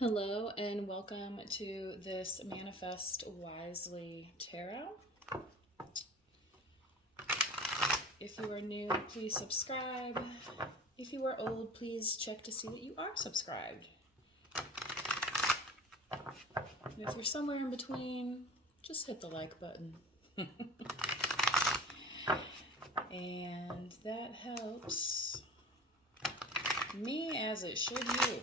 Hello and welcome to this Manifest Wisely Tarot. If you are new, please subscribe. If you are old, please check to see that you are subscribed. And if you're somewhere in between, just hit the like button. And that helps me as it should you.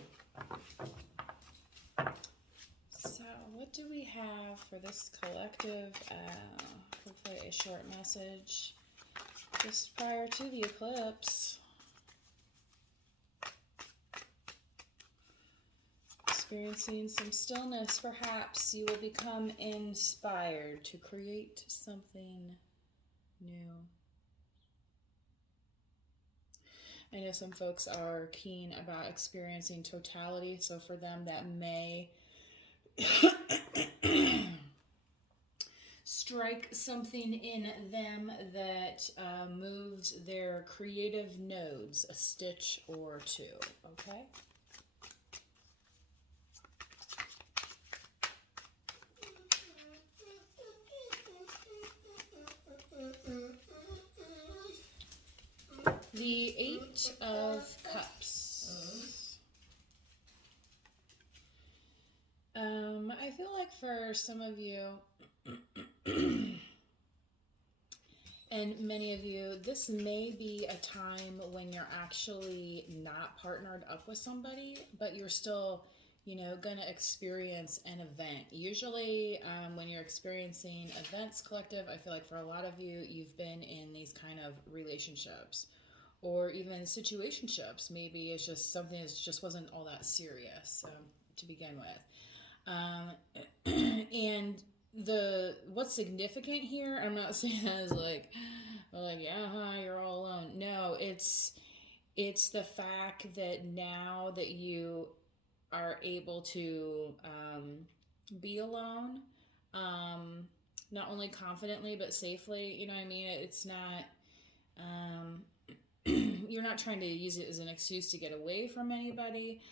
So, what do we have for this collective? Hopefully a short message just prior to the eclipse. Experiencing some stillness, perhaps you will become inspired to create something new. I know some folks are keen about experiencing totality, so for them that may strike something in them that moves their creative nodes a stitch or two, okay? The Eight of Cups. I feel like for some of you, and many of you, this may be a time when you're actually not partnered up with somebody, but you're still, going to experience an event. Usually, when you're experiencing events collective, I feel like for a lot of you, you've been in these kind of relationships or even situationships. Maybe it's just something that just wasn't all that serious to begin with. And what's significant here, I'm not saying that as like yeah, you're all alone. No, it's the fact that now that you are able to be alone, not only confidently but safely, you know what I mean? It's not you're not trying to use it as an excuse to get away from anybody,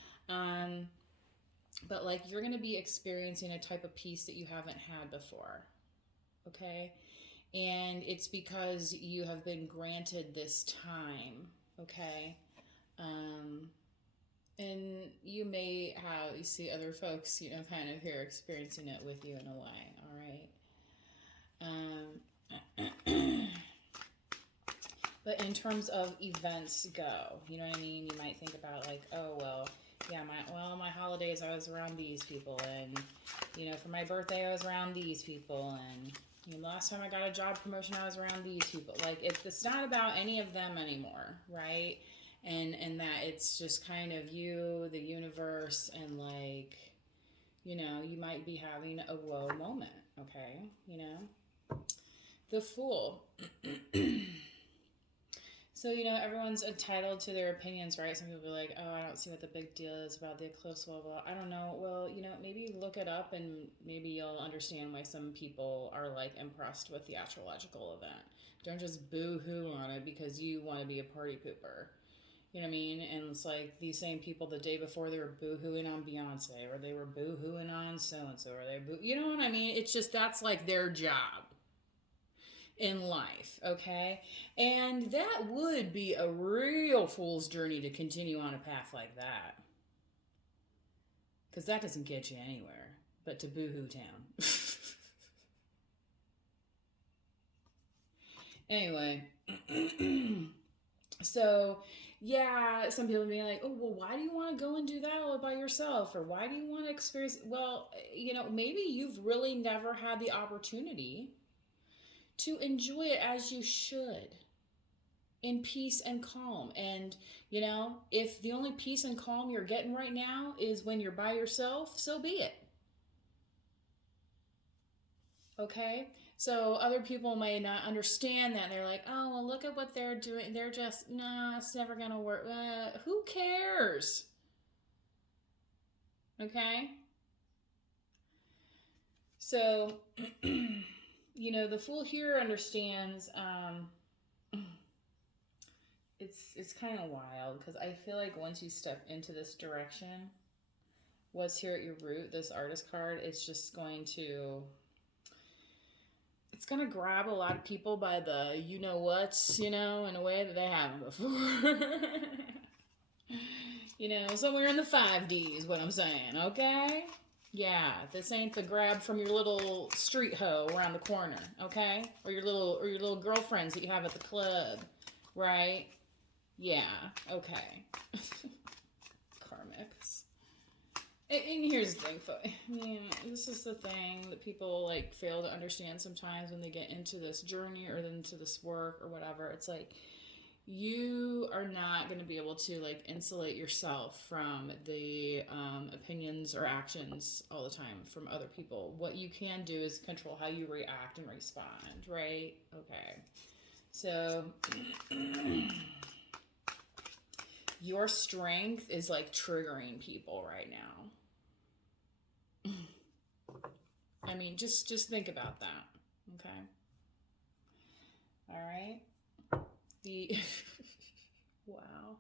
but like you're going to be experiencing a type of peace that you haven't had before, okay? And it's because you have been granted this time, okay? And you may you see other folks, kind of here experiencing it with you in a way, all right? But in terms of events go, you know what I mean? You might think about like, oh, well, yeah, my holidays, I was around these people. And, for my birthday, I was around these people. And last time I got a job promotion, I was around these people. Like, it's not about any of them anymore, right? And that it's just kind of you, the universe, and like, you might be having a whoa moment, okay? The Fool. So, everyone's entitled to their opinions, right? Some people are like, oh, I don't see what the big deal is about the eclipse, blah, blah. I don't know. Well, maybe look it up and maybe you'll understand why some people are, like, impressed with the astrological event. Don't just boo-hoo on it because you want to be a party pooper. You know what I mean? And it's like these same people the day before they were boo-hooing on Beyonce or they were boo-hooing on so-and-so or they you know what I mean? It's just that's like their job in life, okay? And that would be a real fool's journey to continue on a path like that. Because that doesn't get you anywhere but to boohoo town. Anyway, so yeah, some people be like, oh, well, why do you want to go and do that all by yourself? Or why do you want to experience? Well, maybe you've really never had the opportunity to enjoy it as you should in peace and calm. And, if the only peace and calm you're getting right now is when you're by yourself, so be it. Okay? So other people may not understand that. They're like, oh, well, look at what they're doing. They're just, no, it's never going to work. Who cares? Okay? So, the Fool here understands it's kind of wild because I feel like once you step into this direction, what's here at your root, this artist card, it's going to grab a lot of people by the you know what's, in a way that they haven't before. Somewhere in the 5Ds, what I'm saying, okay? Yeah, this ain't the grab from your little street hoe around the corner, okay? Or your little girlfriends that you have at the club, right? Yeah, okay. Karmics. And here's the thing, this is the thing that people fail to understand sometimes when they get into this journey or into this work or whatever. It's like you are not going to be able to insulate yourself from the opinions or actions all the time from other people. What you can do is control how you react and respond, right? Okay. So your strength is triggering people right now. I mean, just think about that, okay? All right. The wow,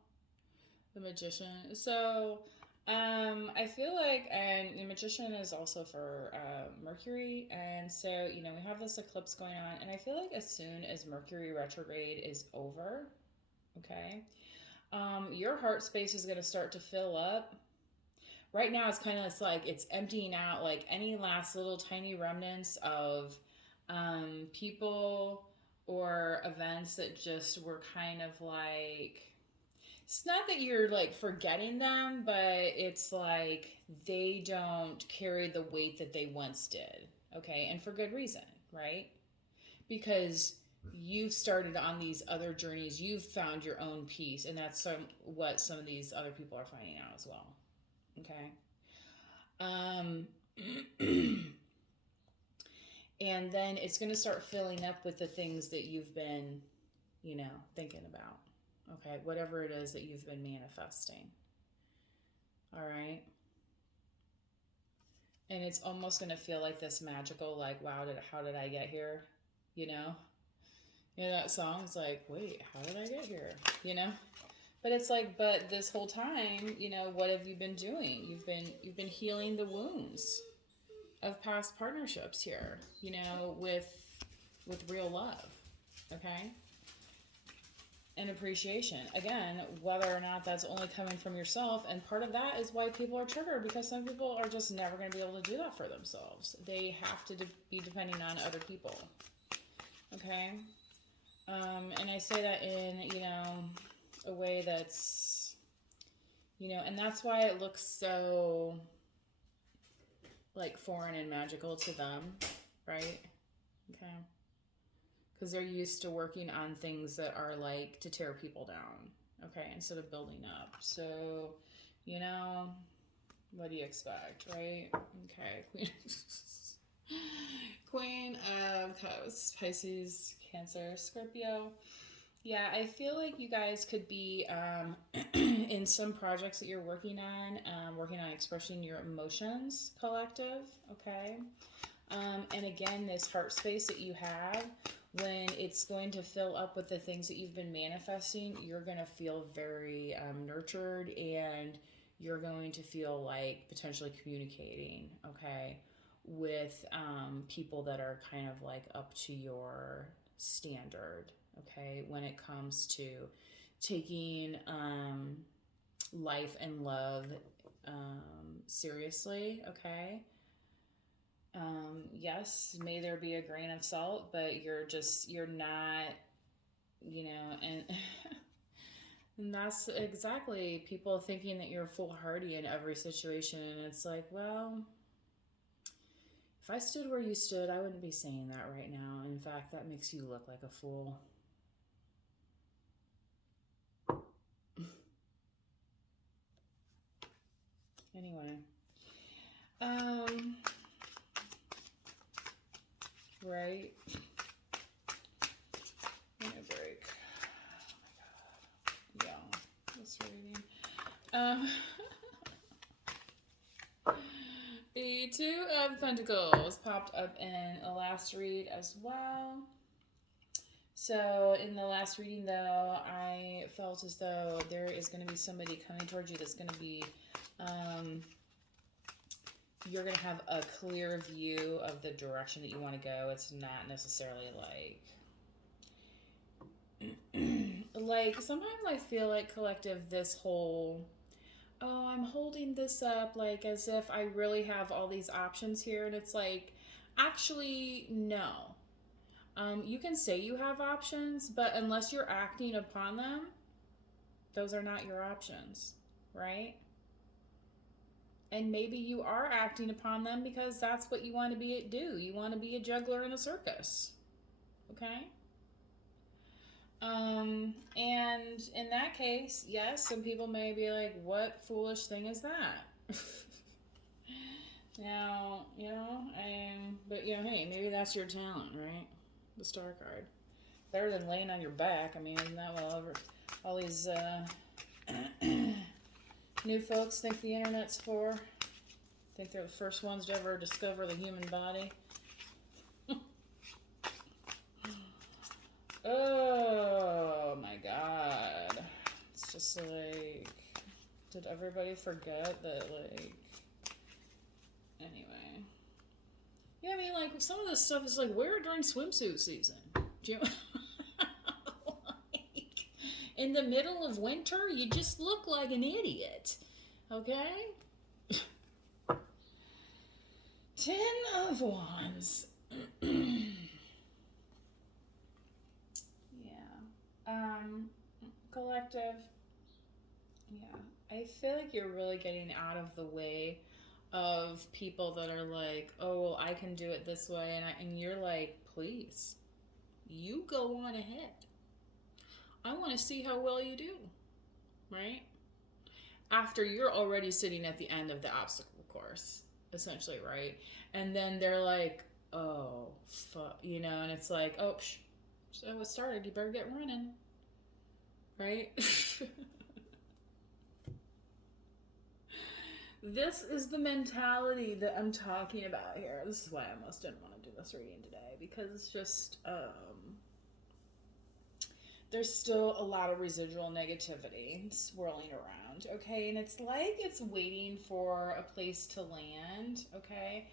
the Magician. So, I feel and the Magician is also for Mercury, and so we have this eclipse going on, and I feel as soon as Mercury retrograde is over, okay, your heart space is going to start to fill up. Right now, it's kind of it's emptying out any last little tiny remnants of people or events that just were kind of it's not that you're forgetting them, but it's they don't carry the weight that they once did, okay? And for good reason, right? Because you've started on these other journeys, you've found your own peace, and that's what some of these other people are finding out as well, okay? And then it's going to start filling up with the things that you've been, thinking about. Okay, whatever it is that you've been manifesting. All right. And it's almost going to feel like this magical, wow, how did I get here? That song is wait, how did I get here? But it's but this whole time, what have you been doing? You've been healing the wounds of past partnerships here, with real love, okay? And appreciation. Again, whether or not that's only coming from yourself, and part of that is why people are triggered, because some people are just never going to be able to do that for themselves. They have to be depending on other people, okay? And I say that in, a way that's, and that's why it looks so foreign and magical to them, right? Okay. Because they're used to working on things that are to tear people down, okay, instead of building up. So, what do you expect, right? Okay. Queen of Cups, Pisces, Cancer, Scorpio. Yeah, I feel you guys could be in some projects that you're working on expressing your emotions, collective, okay? And again, this heart space that you have, when it's going to fill up with the things that you've been manifesting, you're going to feel very nurtured, and you're going to feel potentially communicating, okay, with people that are kind of up to your standard, okay, when it comes to taking life and love seriously, okay? Yes, may there be a grain of salt, but you're not, and and that's exactly people thinking that you're foolhardy in every situation, and it's well, if I stood where you stood, I wouldn't be saying that right now. In fact, that makes you look like a fool. Anyway, right? Give me a break. Oh my god. Yeah, this reading. The Two of Pentacles popped up in the last read as well. So in the last reading, though, I felt as though there is going to be somebody coming towards you that's going to be you're going to have a clear view of the direction that you want to go. It's not necessarily like sometimes I feel like, collective, this whole, oh, I'm holding this up like as if I really have all these options here, and it's like, actually, no. You can say you have options, but unless you're acting upon them, those are not your options, right? And maybe you are acting upon them because that's what you want to do. You want to be a juggler in a circus, okay? And in that case, yes, some people may be like, what foolish thing is that? Now, but hey, maybe that's your talent, right? The star card. Better than laying on your back. I mean, isn't that what all these new folks think the internet's for? Think they're the first ones to ever discover the human body? Oh my god. It's just like, did everybody forget that, like, anyway. Yeah, I mean, like, some of this stuff is like, wear it during swimsuit season. Do you like, in the middle of winter, you just look like an idiot. Okay? 10 of Wands. Collective. Yeah. I feel like you're really getting out of the way of people that are like, oh, well, I can do it this way. And you're like, please, you go on ahead. I want to see how well you do. Right? After you're already sitting at the end of the obstacle course, essentially, right? And then they're like, oh, fuck, and it's like, oh, so it started, you better get running, right? This is the mentality that I'm talking about here. This is why I almost didn't want to do this reading today, because it's just, there's still a lot of residual negativity swirling around, okay? And it's like it's waiting for a place to land, okay?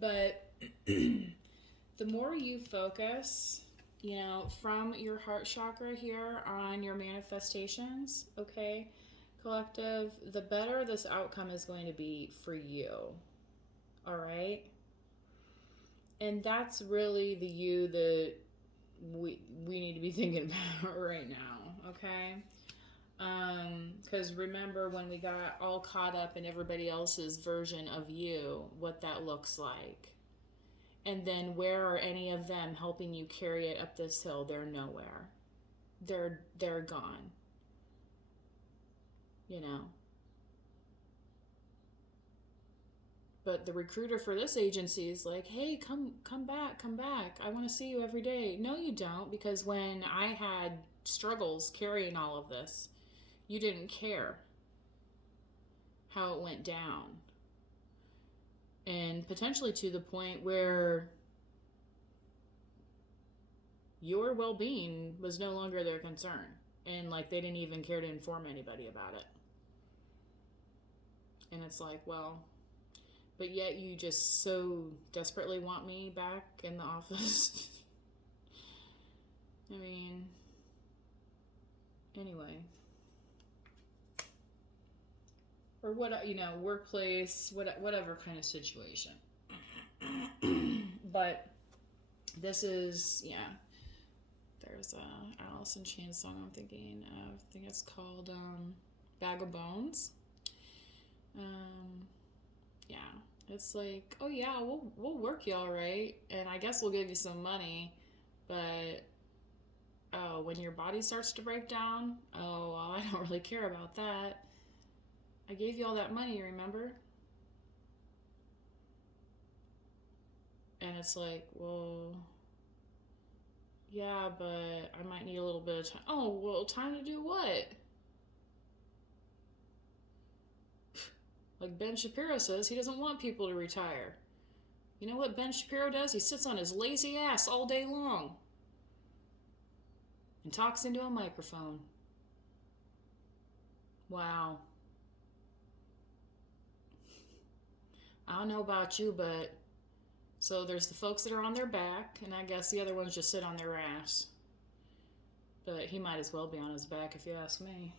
But the more you focus, from your heart chakra here on your manifestations, okay, collective, the better this outcome is going to be for you, all right? And that's really the you that we need to be thinking about right now, okay? Because remember when we got all caught up in everybody else's version of you, what that looks like. And then where are any of them helping you carry it up this hill? They're nowhere. They're gone. But the recruiter for this agency is like, hey, come back. I want to see you every day. No, you don't, because when I had struggles carrying all of this, you didn't care how it went down. And potentially to the point where your well-being was no longer their concern. And like they didn't even care to inform anybody about it. And it's like, well, but yet you just so desperately want me back in the office. I mean, anyway. Or what, workplace, whatever kind of situation. But this is, there's a Alice in Chains song I'm thinking of. I think it's called Bag of Bones. Yeah, it's like, oh yeah, we'll work you all right, and I guess we'll give you some money, but when your body starts to break down, oh, well, I don't really care about that. I gave you all that money, remember? And it's like, well, yeah, but I might need a little bit of time. Oh, well, time to do what? Like Ben Shapiro says, he doesn't want people to retire. You know what Ben Shapiro does? He sits on his lazy ass all day long and talks into a microphone. Wow. I don't know about you, but so there's the folks that are on their back, and I guess the other ones just sit on their ass. But he might as well be on his back if you ask me.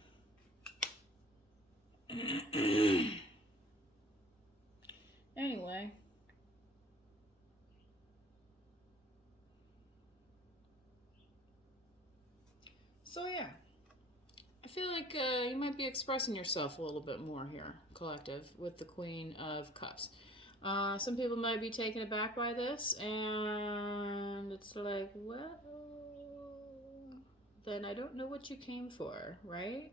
Anyway. So yeah. I feel like you might be expressing yourself a little bit more here, collective, with the Queen of Cups. Some people might be taken aback by this, and it's like, well, then I don't know what you came for, right?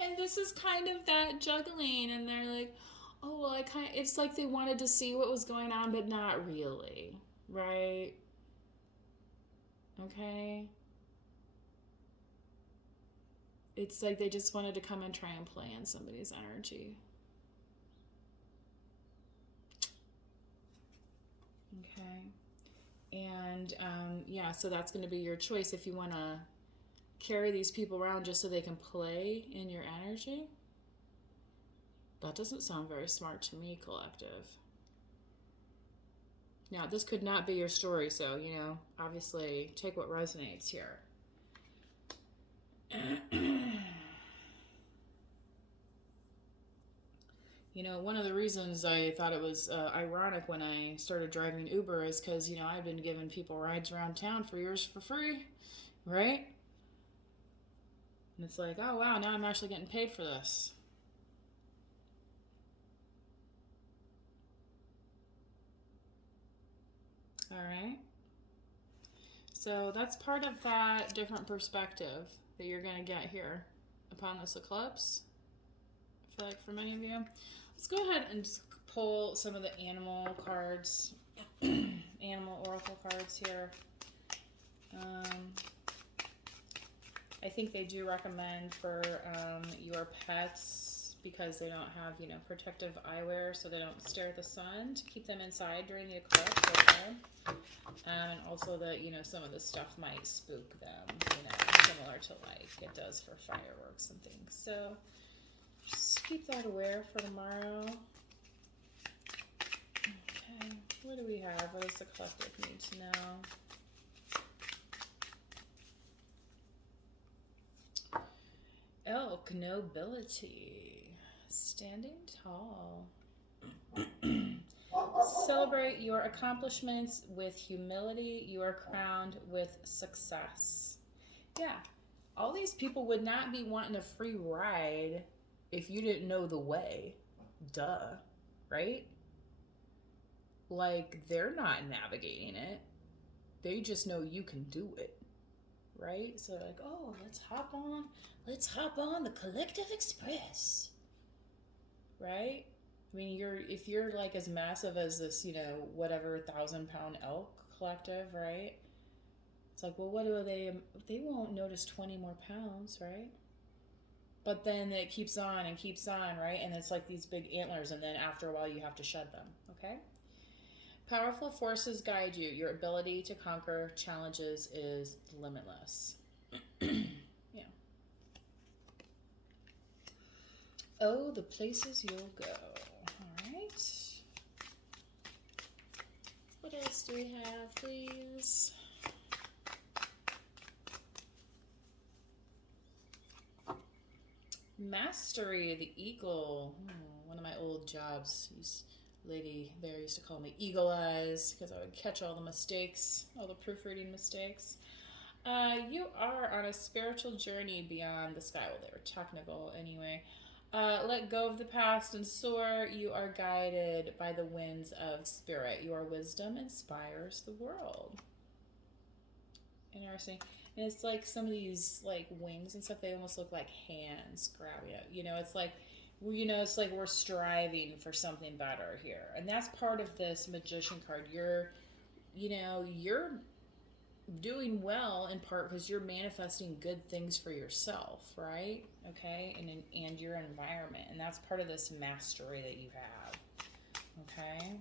And this is kind of that juggling, and they're like, oh, well, it's like they wanted to see what was going on, but not really, right? Okay. It's like they just wanted to come and try and play in somebody's energy. Okay. And yeah, so that's going to be your choice if you want to carry these people around just so they can play in your energy. That doesn't sound very smart to me, collective. Now, this could not be your story, so, you know, obviously take what resonates here. You know, one of the reasons I thought it was ironic when I started driving Uber is because, you know, I've been giving people rides around town for years for free, right? And it's like, oh, wow, now I'm actually getting paid for this. All right. So that's part of that different perspective that you're going to get here upon this eclipse. I feel like for many of you. Let's go ahead and just pull some of the animal cards, animal oracle cards here. I think they do recommend for your pets, because they don't have, you know, protective eyewear, so they don't stare at the sun, to keep them inside during the eclipse, okay? And also that, you know, some of this stuff might spook them, you know, similar to like it does for fireworks and things. So just keep that aware for tomorrow. Okay, what do we have? What does the collective need to know? Elk nobility, standing tall. Celebrate your accomplishments with humility. You are crowned with success. Yeah, all these people would not be wanting a free ride if you didn't know the way. Duh, right? Like, they're not navigating it. They just know you can do it, right? So like, oh, let's hop on the Collective Express, right? I mean, if you're like as massive as this, you know, whatever 1,000-pound elk collective, right? It's like, well, what do they won't notice 20 more pounds, right? But then it keeps on, right? And it's like these big antlers, and then after a while you have to shed them, okay? Powerful forces guide you. Your ability to conquer challenges is limitless. Yeah. Oh, the places you'll go. All right. What else do we have, please? Mastery, the eagle. One of my old jobs. Lady there used to call me Eagle Eyes because I would catch all the mistakes, all the proofreading mistakes. You are on a spiritual journey beyond the sky. Well, they were technical anyway. Let go of the past and soar. You are guided by the winds of spirit. Your wisdom inspires the world. Interesting. And it's like some of these like wings and stuff, they almost look like hands grabbing it. You know, it's like, it's like we're striving for something better here. And that's part of this Magician card. You're doing well in part because you're manifesting good things for yourself, right? Okay, and your environment, and that's part of this mastery that you have. Okay.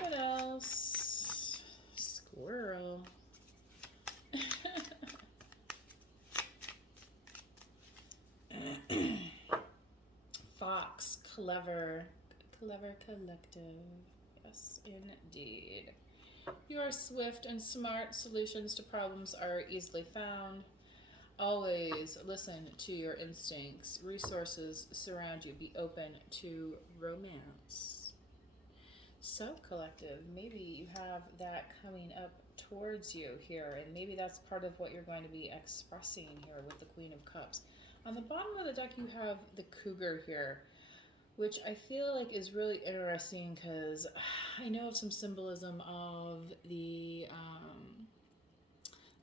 What else? Squirrel. clocks, clever, clever collective. Yes, indeed. Your swift and smart solutions to problems are easily found. Always listen to your instincts. Resources surround you. Be open to romance. So, collective, maybe you have that coming up towards you here, and maybe that's part of what you're going to be expressing here with the Queen of Cups. On the bottom of the deck, you have the Cougar here, which I feel like is really interesting because I know of some symbolism of the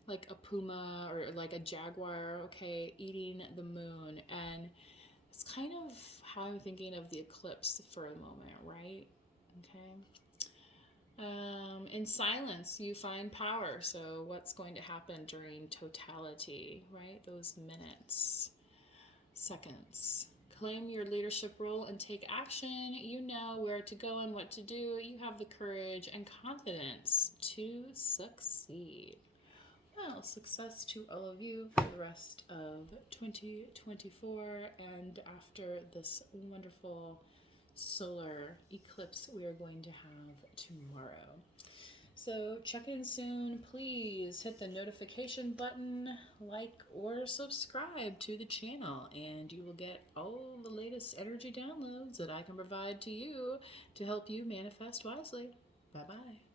like a puma or like a jaguar, okay, eating the moon. And it's kind of how I'm thinking of the eclipse for a moment, right? Okay. In silence, you find power. So, what's going to happen during totality, right? Those minutes, seconds. Claim your leadership role and take action. You know where to go and what to do. You have the courage and confidence to succeed. Well, success to all of you for the rest of 2024 and after this wonderful solar eclipse we are going to have tomorrow. So check in soon. Please hit the notification button, like or subscribe to the channel, and you will get all the latest energy downloads that I can provide to you to help you manifest wisely. Bye-bye.